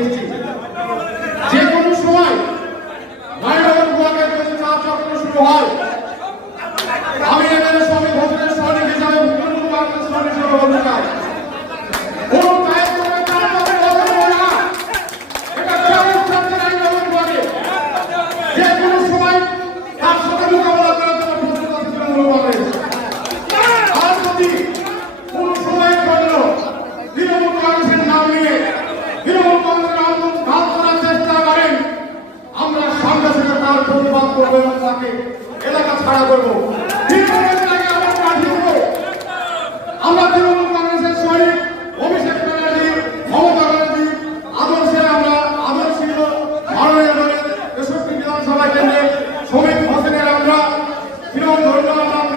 এসেছি। যে কোনো সময় মাইনগর ব্লকের যদি চা চক্র শুরু হয়, আমি এমএলএ স্বামী ভোজনের সৈনিক হিসাবে মুখ্যমন্ত্রী শুরু করতে চাই।